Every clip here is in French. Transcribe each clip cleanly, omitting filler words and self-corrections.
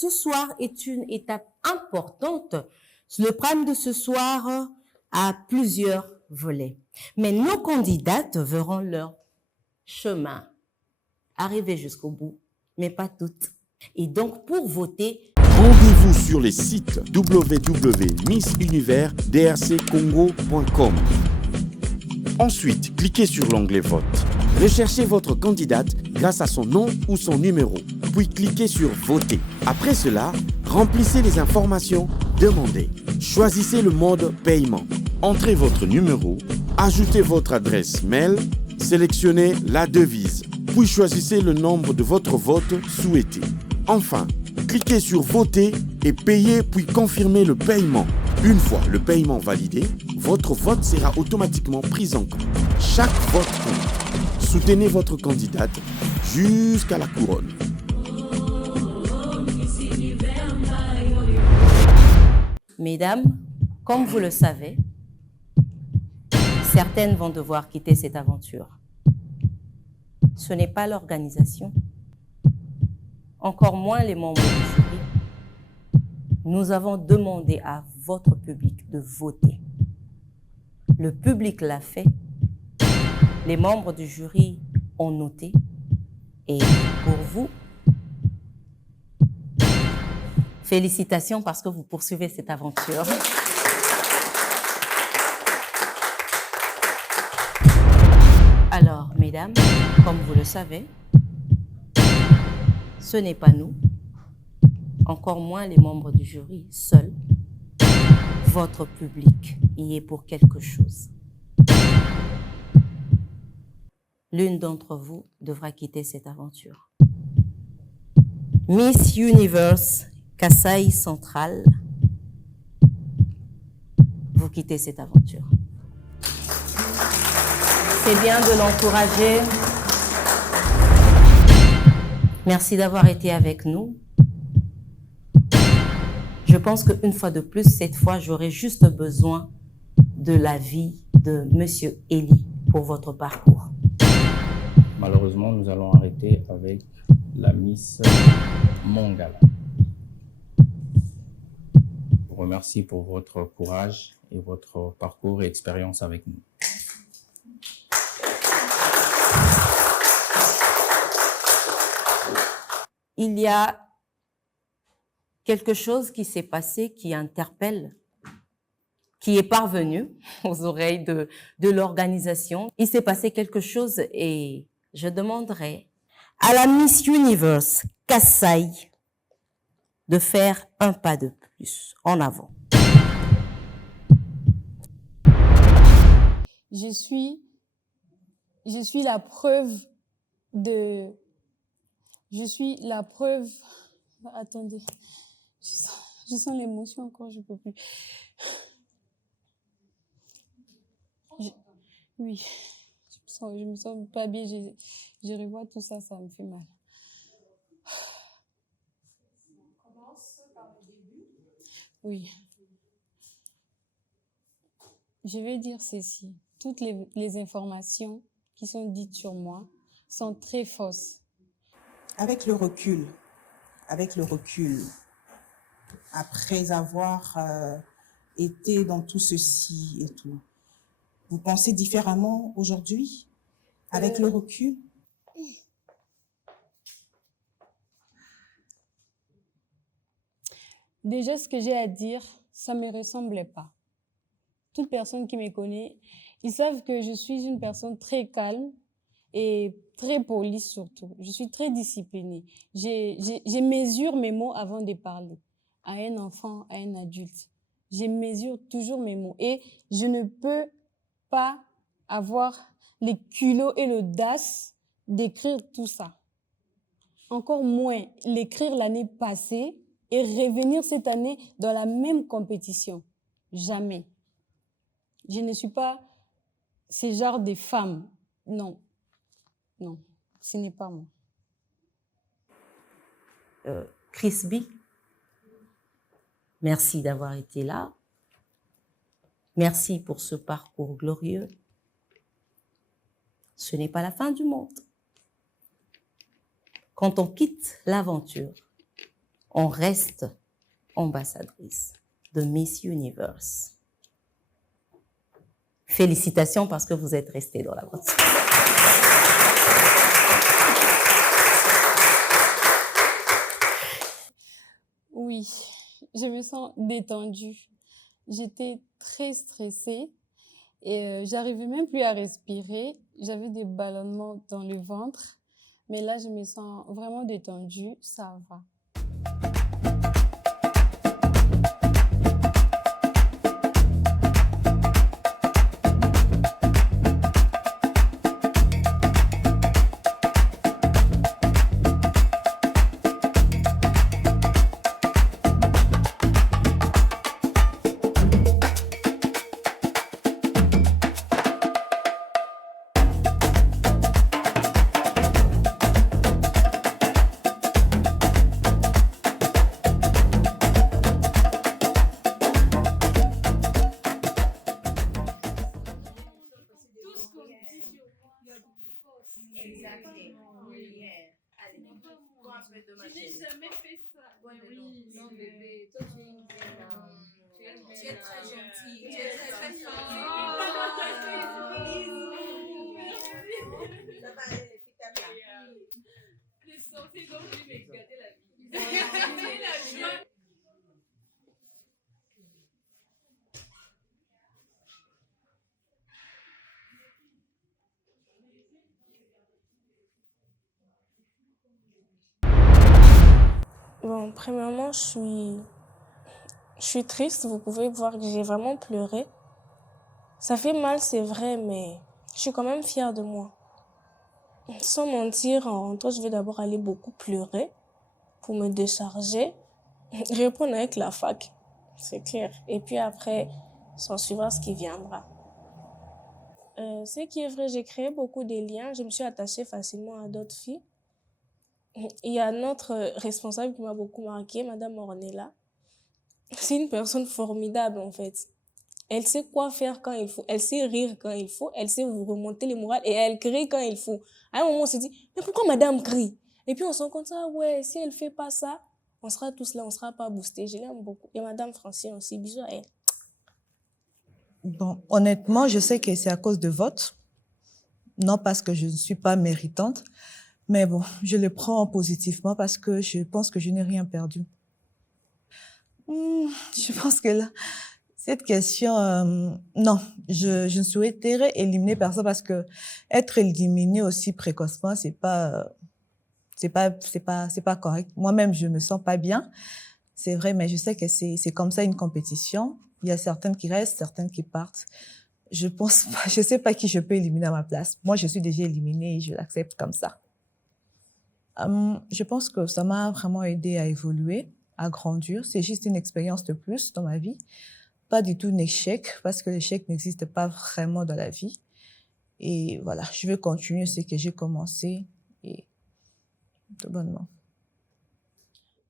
ce soir est une étape importante. Le programme de ce soir a plusieurs volets. Mais nos candidates verront leur chemin arriver jusqu'au bout, mais pas toutes. Et donc, pour voter, rendez-vous sur les sites www.missunivers.drccongo.com. Ensuite, cliquez sur l'onglet Vote. Recherchez votre candidate grâce à son nom ou son numéro, puis cliquez sur Voter. Après cela, remplissez les informations demandées. Choisissez le mode paiement. Entrez votre numéro, ajoutez votre adresse mail, sélectionnez la devise, puis choisissez le nombre de votre vote souhaité. Enfin, cliquez sur Voter et payez puis confirmez le paiement. Une fois le paiement validé, votre vote sera automatiquement pris en compte. Chaque vote compte. Soutenez votre candidate jusqu'à la couronne. mesdames, comme vous le savez, certaines vont devoir quitter cette aventure. Ce n'est pas l'organisation, encore moins les membres du jury. Nous avons demandé à votre public de voter. Le public l'a fait. Les membres du jury ont noté. Et pour vous, félicitations parce que vous poursuivez cette aventure. Alors, mesdames, comme vous le savez, ce n'est pas nous, encore moins les membres du jury, seuls. Votre public y est pour quelque chose. L'une d'entre vous devra quitter cette aventure. Miss Universe Kasaï Central, vous quittez cette aventure. C'est bien de l'encourager. Merci d'avoir été avec nous. Je pense qu'une fois de plus, cette fois, j'aurai juste besoin de l'avis de Monsieur Eli pour votre parcours. Malheureusement, nous allons arrêter avec la Miss Mongala. Je vous remercie pour votre courage et votre parcours et expérience avec nous. Il y a quelque chose qui s'est passé qui interpelle, qui est parvenu aux oreilles de l'organisation. Il s'est passé quelque chose et je demanderai à la Miss Universe Kasaï de faire un pas de plus en avant. Je suis la preuve de... Je suis la preuve... Attendez, je sens l'émotion encore, je peux plus. Oui, je me sens pas bien, je revois tout ça, ça me fait mal. On commence par le début. Oui. Je vais dire ceci. Toutes les informations qui sont dites sur moi sont très fausses. Avec le recul, après avoir été dans tout ceci et tout, vous pensez différemment aujourd'hui, avec le recul? Déjà, ce que j'ai à dire, ça ne me ressemblait pas. Toute personne qui me connaît, ils savent que je suis une personne très calme et très polie surtout. Je suis très disciplinée. Je mesure mes mots avant de parler à un enfant, à un adulte. Je mesure toujours mes mots et je ne peux pas avoir les culots et l'audace d'écrire tout ça. Encore moins l'écrire l'année passée et revenir cette année dans la même compétition. Jamais. Je ne suis pas ce genre de femme. Non. Non, ce n'est pas moi. Chris B, merci d'avoir été là. Merci pour ce parcours glorieux. Ce n'est pas la fin du monde. Quand on quitte l'aventure, on reste ambassadrice de Miss Universe. Félicitations parce que vous êtes restée dans la voiture. Oui, je me sens détendue. J'étais très stressée et j'arrivais même plus à respirer. J'avais des ballonnements dans le ventre, mais là, je me sens vraiment détendue. Ça va. Exactement. Yeah. Allez, prends un peu de ma Je n'ai chaise. jamais fait ça. Ouais, Mais oui. non, bébé, toi tu es une belle âme. Tu es une Tu es belle très âme. gentille. Tu Tu es très gentille. Merci. Ça va aller, les filles, t'aimes bien. Les sorties donc je vais gâter la vie. La joie. Bon, premièrement, je suis triste. Vous pouvez voir que j'ai vraiment pleuré. Ça fait mal, c'est vrai, mais je suis quand même fière de moi. Sans mentir, en rentrant, je vais d'abord aller beaucoup pleurer pour me décharger, répondre avec la fac, c'est clair. Et puis après, s'en suivra ce qui viendra. Ce qui est vrai, j'ai créé beaucoup de liens. Je me suis attachée facilement à d'autres filles. Il y a notre responsable qui m'a beaucoup marqué, Madame Ornella. C'est une personne formidable, en fait. Elle sait quoi faire quand il faut. Elle sait rire quand il faut. Elle sait vous remonter le moral et elle crie quand il faut. À un moment, on se dit, mais pourquoi madame crie? Et puis, on se rend compte, ah ouais, si elle fait pas ça, on sera tous là, on sera pas boostés. Je l'aime beaucoup. Et madame Francine aussi, bisous à elle. Bon, honnêtement, je sais que c'est à cause de vote. Non parce que je ne suis pas méritante. Mais bon, je le prends positivement parce que je pense que je n'ai rien perdu. Je pense que là, cette question, non, je ne souhaiterais éliminer personne parce que être éliminé aussi précocement, c'est pas correct. Moi-même, je me sens pas bien. C'est vrai, mais je sais que c'est comme ça une compétition. Il y a certaines qui restent, certaines qui partent. Je pense pas, je sais pas qui je peux éliminer à ma place. Moi, je suis déjà éliminée et je l'accepte comme ça. Je pense que ça m'a vraiment aidé à évoluer, à grandir. C'est juste une expérience de plus dans ma vie. Pas du tout un échec, parce que l'échec n'existe pas vraiment dans la vie. Et voilà, je vais continuer ce que j'ai commencé et de bonnement.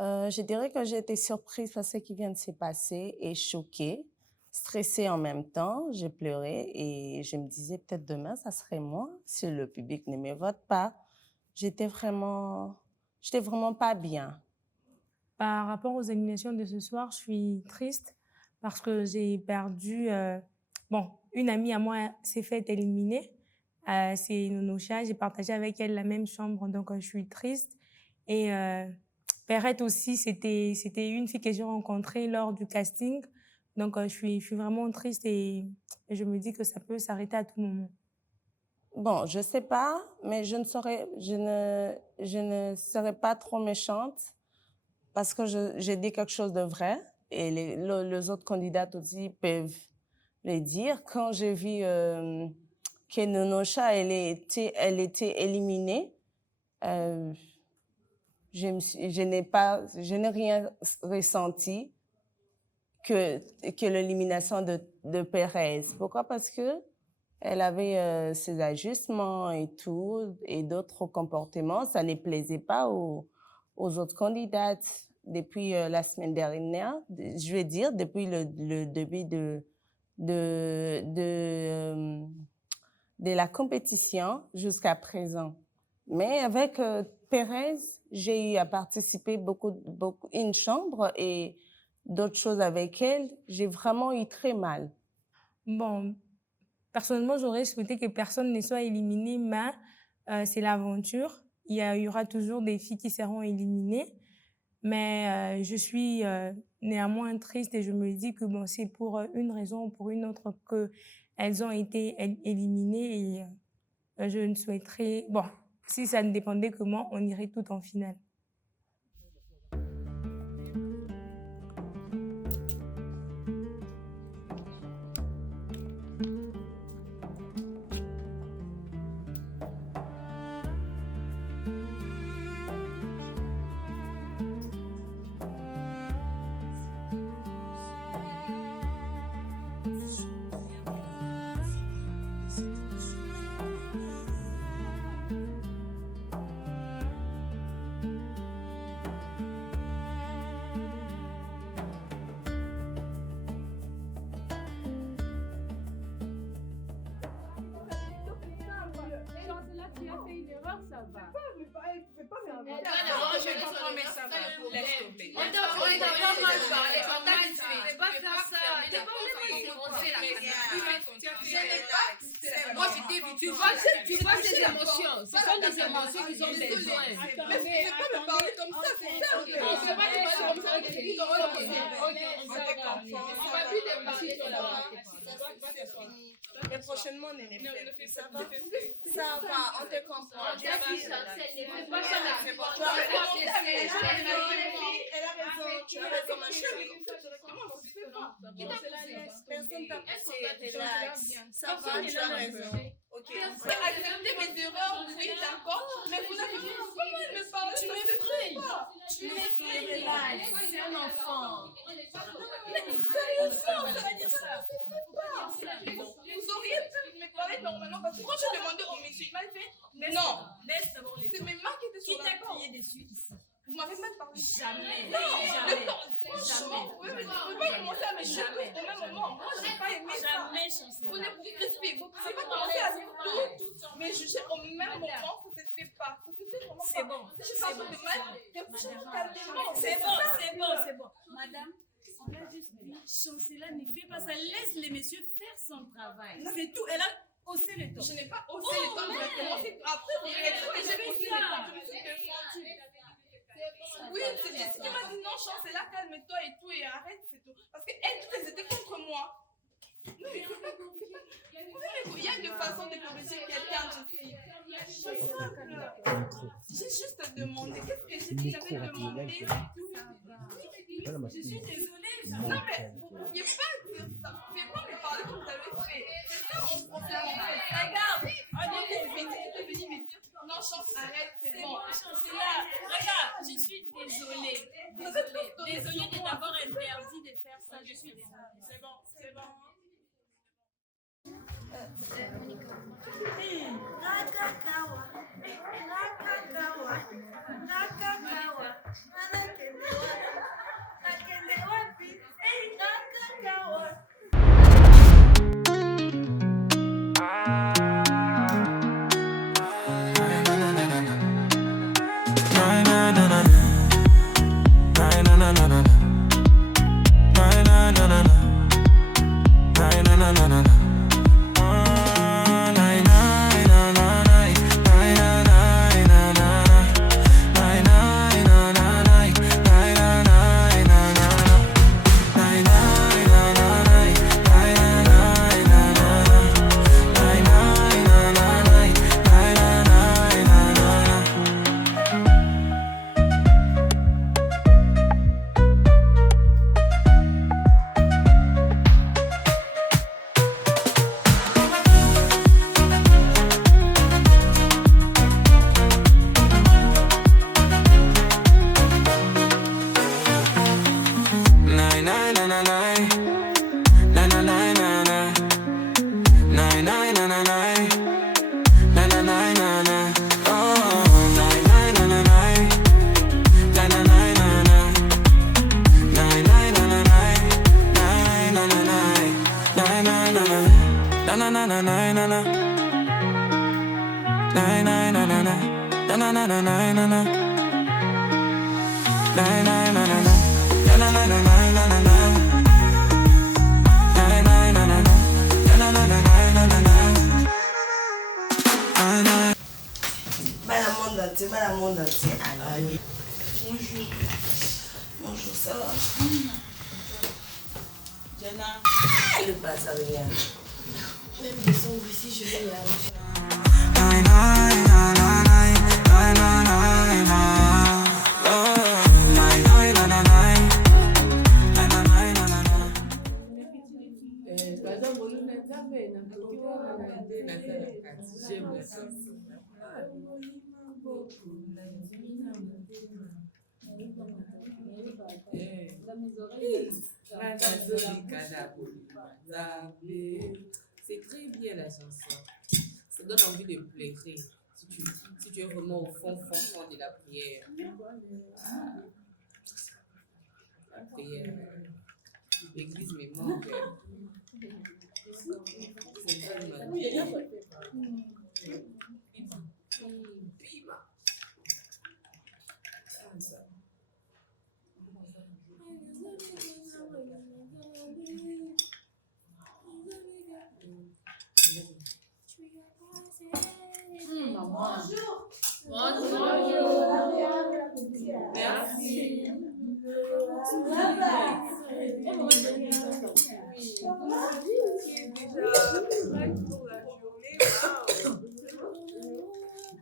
Je dirais que j'ai été surprise par ce qui vient de se passer et choquée, stressée en même temps. J'ai pleuré et je me disais peut-être demain, ça serait moi si le public ne me vote pas. J'étais vraiment pas bien. Par rapport aux éliminations de ce soir, je suis triste parce que j'ai perdu... une amie à moi s'est faite éliminer. C'est Nonosha. J'ai partagé avec elle la même chambre, donc je suis triste. Et Perrette aussi, c'était une fille que j'ai rencontrée lors du casting. Donc je suis vraiment triste et je me dis que ça peut s'arrêter à tout moment. Bon, je sais pas, mais je ne serai pas trop méchante parce que j'ai dit quelque chose de vrai et les autres candidates aussi peuvent le dire. Quand j'ai vu que Nonosha, elle était éliminée, je n'ai rien ressenti que l'élimination de Perez. Pourquoi? Parce que elle avait ses ajustements et tout, et d'autres comportements. Ça ne plaisait pas aux autres candidates depuis la semaine dernière. Je vais dire, depuis le début de la compétition jusqu'à présent. Mais avec Pérez, j'ai eu à participer beaucoup, une chambre et d'autres choses avec elle. J'ai vraiment eu très mal. Bon, personnellement, j'aurais souhaité que personne ne soit éliminé, mais c'est l'aventure. Il y aura toujours des filles qui seront éliminées. Mais je suis néanmoins triste et je me dis que bon, c'est pour une raison ou pour une autre qu'elles ont été éliminées. Et je ne souhaiterais... Bon, si ça ne dépendait que moi, on irait tout en finale. Moi, tu vois ces émotions. Ce sont des émotions qui ont besoin. Mais tu ne peux pas me parler comme ça, c'est ça. On ne peut pas te parler comme ça. On va plus te parler sur la mais prochainement, on ne fait plus. Ça va, on te comprend. Elle a raison, tu as raison, ma chérie. Personne t'a poussé, relax. Ça va, tu as raison. Ok. Accepter mes erreurs, oui, d'accord. Mais vous n'avez pas comment elle me parle. Tu m'effraies. Tu m'effraies, relax. C'est un enfant. Mais sérieusement, ça va dire ça. Vous auriez pu me parler normalement parce que quand j'ai demandé au monsieur, il m'a fait non. Laisse d'abord les. C'est mes marques qui étaient sur la porte. Qui t'a crié dessus ici? Vous m'avez même parlé. Jamais. Non, jamais. Franchement, oui, mais vous pouvez pas commencer à me jamais. Au même moment, moi, je n'ai pas aimé ça. Jamais, Chancela. Vous ne pouvez pas commencer à dire tout, mais juger au même moment, ça se fait pas. Ça se fait vraiment pas. C'est bon. Si je parle de mal, réfléchissez calmement. C'est bon. Madame, on a juste dit, Chancela ne fait pas ça. Laisse les messieurs faire son travail. C'est tout. Elle a haussé le ton. Je n'ai pas haussé le ton. Après, vous regrettez que j'ai haussé le ton. Je me suis défendue. Oui, c'est ce qui m'a dit non, Chancela, calme-toi et tout, et arrête, c'est tout. Parce qu'elles, toutes, elles étaient contre moi. Non, mais il y a une façon de corriger quelqu'un, j'ai juste demandé, qu'est-ce que j'ai dit? J'avais demandé, Je suis désolée. non, mais vous ne pouviez pas dire ça. Vous ne pouviez pas me parler comme vous avez fait. C'est ça mon problème, en fait. Regarde, tu es venu me dire, non, Chance, arrête, c'est bon. Chancela, regarde, je suis désolée. Désolée de t'avoir interdit de faire ça. Je suis désolée. C'est bon. Na na na na na na na. Na na na na na. Na na na na na na na. Na na na na na. Na na na na na na. Na na. Bala monde entier. Alors. Bonjour. Bonjour, ça va? Jenna. Elle passe à rien. Même de son ici, je vais y aller. C'est très bien la chanson. Ça donne envie de pleurer. Si tu es vraiment au fond de la prière. La prière. L'église me manque. C'est vraiment bien. Pima. Bonjour. Merci.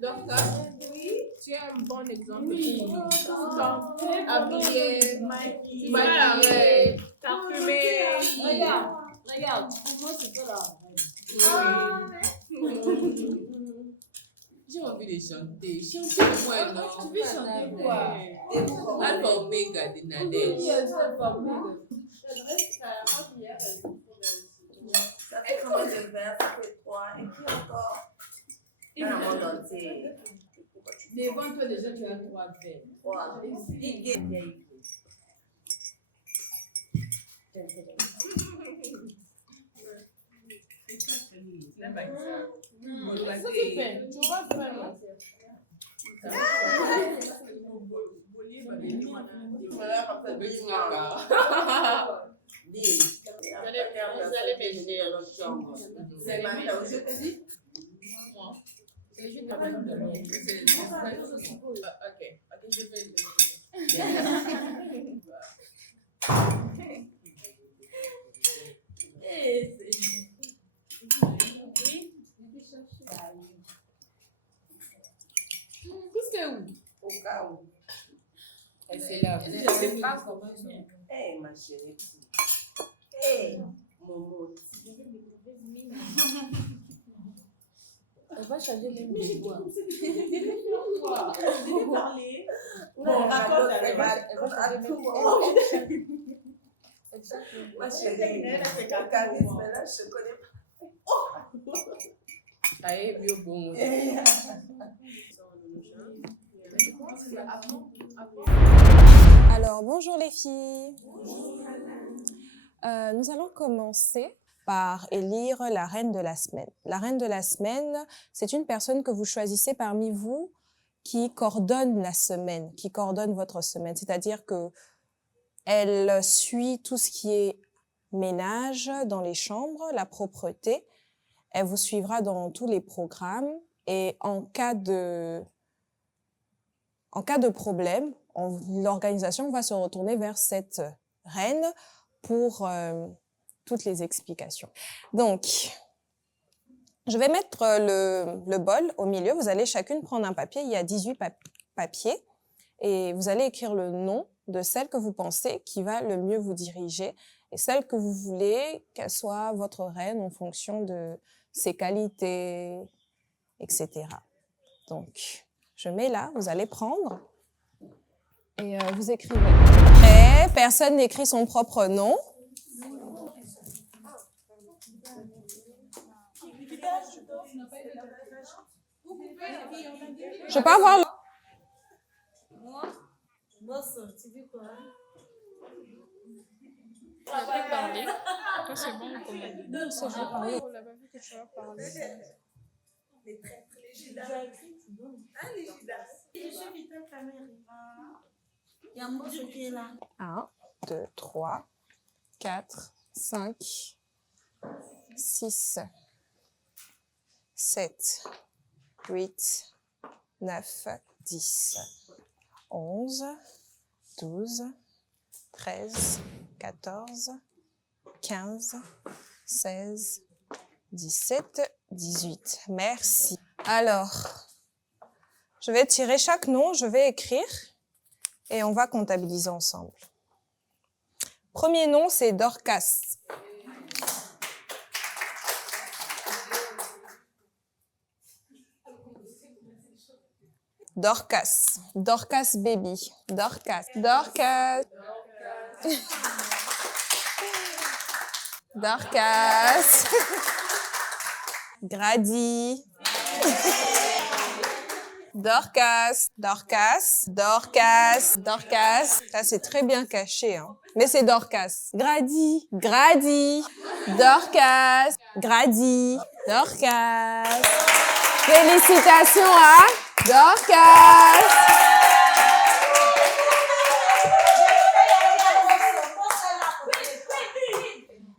Docteur, oui, tu es un bon exemple. Oui. Tout le temps habillé, maquillé, parfumé. Regarde, pour moi c'est ça là. J'ai envie de chanter. Chante moi, non? Tu veux chanter quoi? Alpha Omega de Nadège. Oui, Alpha Omega. Ça fait combien de vers? Ça fait 3. Et puis encore? Dans le monde entier. Devant toi déjà tu as 3 vers. 3. Ça c'est fait. Tu vas faire. Vous allez m'aider à l'autre chambre. C'est maintenant, je te dis. C'est juste la même Ok, je vais le Puisque où? Au cas où. Elle c'est là. Je ne sais pas comment ils sont. Hé, ma chérie. Hé, Momo. On va changer même de voix. Je vais parler. Non, raconte, elle va à tout moment. Ma chérie, c'est qu'un charisme, là, je ne connais pas. Oh! Ça y est, mieux bon. Alors, bonjour les filles. Nous allons commencer par élire la reine de la semaine. La reine de la semaine, c'est une personne que vous choisissez parmi vous qui coordonne la semaine, qui coordonne votre semaine. C'est-à-dire que elle suit tout ce qui est ménage dans les chambres, la propreté. Elle vous suivra dans tous les programmes et en cas de problème, l'organisation va se retourner vers cette reine pour toutes les explications. Donc, je vais mettre le bol au milieu. Vous allez chacune prendre un papier. Il y a 18 papiers. Et vous allez écrire le nom de celle que vous pensez qui va le mieux vous diriger et celle que vous voulez qu'elle soit votre reine en fonction de ses qualités, etc. Donc, je mets là, vous allez prendre et vous écrivez. Et personne n'écrit son propre nom. Je peux avoir le... Tu dis quoi? Tu vas pas parler. Toi, c'est bon ou comment? Non, ça, je vais parler. On l'a pas vu que tu vas parler. Les traîtres, les Judas. Ah, les Judas. Je suis Vital Kameriva. Yambo, ce qui est là. 1, 2, 3, 4, 5, 6, 7, 8, 9, 10, 11, 12, 13, 14, 15, 16, 17, 18. Merci. Alors, je vais tirer chaque nom, je vais écrire et on va comptabiliser ensemble. Premier nom, c'est Dorcas. Dorcas. Dorcas baby. Dorcas. Dorcas. Dorcas. Grady. Dorcas. Dorcas. Dorcas. Dorcas. Ça, c'est très bien caché, hein. Mais c'est Dorcas. Grady. Grady. Dorcas. Grady. Dorcas. Félicitations à Dorcas.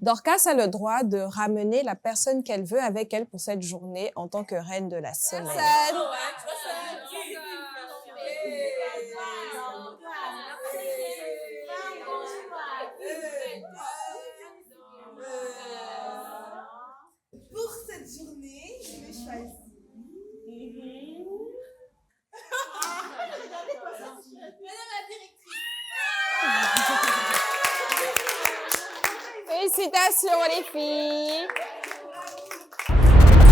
Dorcas a le droit de ramener la personne qu'elle veut avec elle pour cette journée en tant que reine de la semaine. Pour cette journée, je vais choisir. Madame la directrice. Félicitations les filles.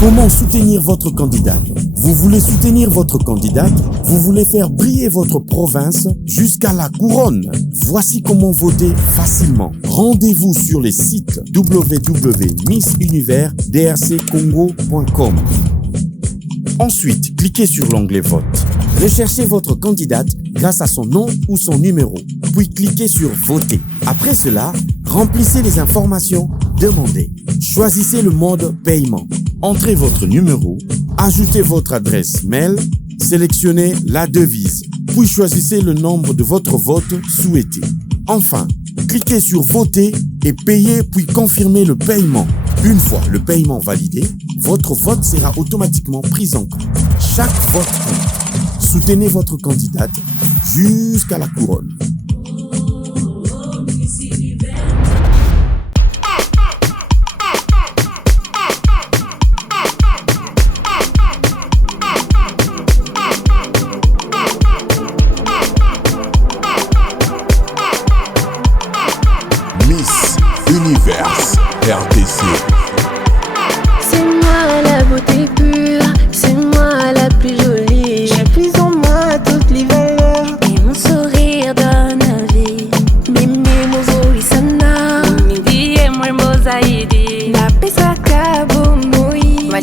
Comment soutenir votre candidate? Vous voulez soutenir votre candidate? Vous voulez faire briller votre province jusqu'à la couronne? Voici comment voter facilement. Rendez-vous sur les sites www.missunivers.drccongo.com. Ensuite, cliquez sur l'onglet Vote. Recherchez votre candidate grâce à son nom ou son numéro, puis cliquez sur Voter. Après cela, remplissez les informations demandées. Choisissez le mode paiement. Entrez votre numéro, ajoutez votre adresse mail, sélectionnez la devise, puis choisissez le nombre de votre vote souhaité. Enfin, cliquez sur Voter et payez puis confirmez le paiement. Une fois le paiement validé, votre vote sera automatiquement pris en compte. Chaque vote compte. Soutenez votre candidate jusqu'à la couronne.